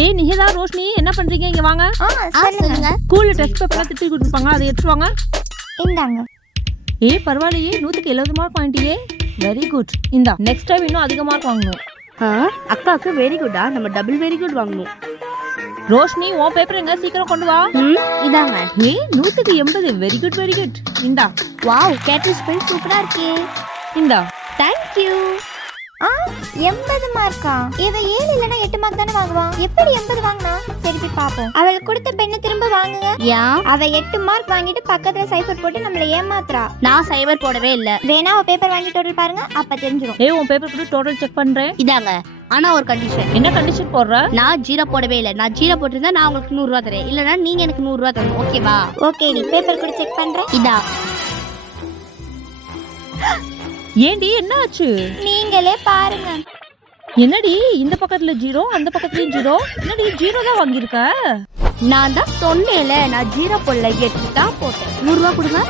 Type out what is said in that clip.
ஏய் நிகிதா, ரோஷினி என்ன பண்றீங்க? இங்க வாங்க. சொல்லுங்க. ஸ்கூல்ல டெஸ்ட் பேப்பர்லாம் திருப்பி கொடுப்பாங்க, அதை எடுத்து வாங்க. இந்தாங்க. ஏய் பரவாயில்லையே, 100க்கு 70 மார்க் வாங்கிட்டியே. Very good. இந்தா, நெக்ஸ்ட் டைம் இன்னும் அதிக மார்க் வாங்கணும். அக்காவுக்கு வெரி குட்டா, நம்ம டபுள் வெரி குட் வாங்கணும். ரோஷினி, உன் பேப்பர் எங்க? சீக்கிரம் கொண்டு வா. இதாங்க. ஏய் 100க்கு 80. Very good very good. இந்தா. வாவ், கேட்டல் ஸ்பெல் சூப்பரா இருக்கே. இந்தா. Thank you. 80 மார்க்கா? இவ 7 இல்லனா 8 மார்க் தானே வாங்குவான். எப்படி 80 வாங்குனா? சரி போய் பாப்போம். அவளுக்கு கொடுத்த பெண்ணை திரும்ப வாங்குங்க. ஏன்? அவ 8 மார்க் வாங்கிட்டு பக்கத்துல சைபர் போட்டு நம்மள ஏமாத்துறா. நான் சைபர் போடவே இல்ல. வேணா அவ பேப்பர் வாங்கி டோட்டல் பாருங்க, அப்ப தெரிஞ்சிரும். ஏய் உன் பேப்பர் கூட டோட்டல் செக் பண்றேன். இதாங்க. ஆனா ஒரு கண்டிஷன். என்ன கண்டிஷன் போடுற? நான் ஜீரோ போடவே இல்ல. நான் ஜீரோ போட்டிருந்தா நான் உங்களுக்கு 100 ரூபாய் தரேன், இல்லனா நீங்க எனக்கு 100 ரூபாய் தரணும். ஓகேவா? ஓகே, நீ பேப்பர் கூட செக் பண்றேன். இதா. ஏண்டி என்ன ஆச்சு? நீங்களே பாருங்க. என்னடி இந்த பக்கத்துல 0, அந்த பக்கத்துலயும் 0? என்னடி 0 தான் வாங்கியிருக்க? நான் தான் சொன்னேன்ல, நான் ஜீரோ போடல, 8 தான் போட்டேன். 100 ரூபாய் கொடுங்க.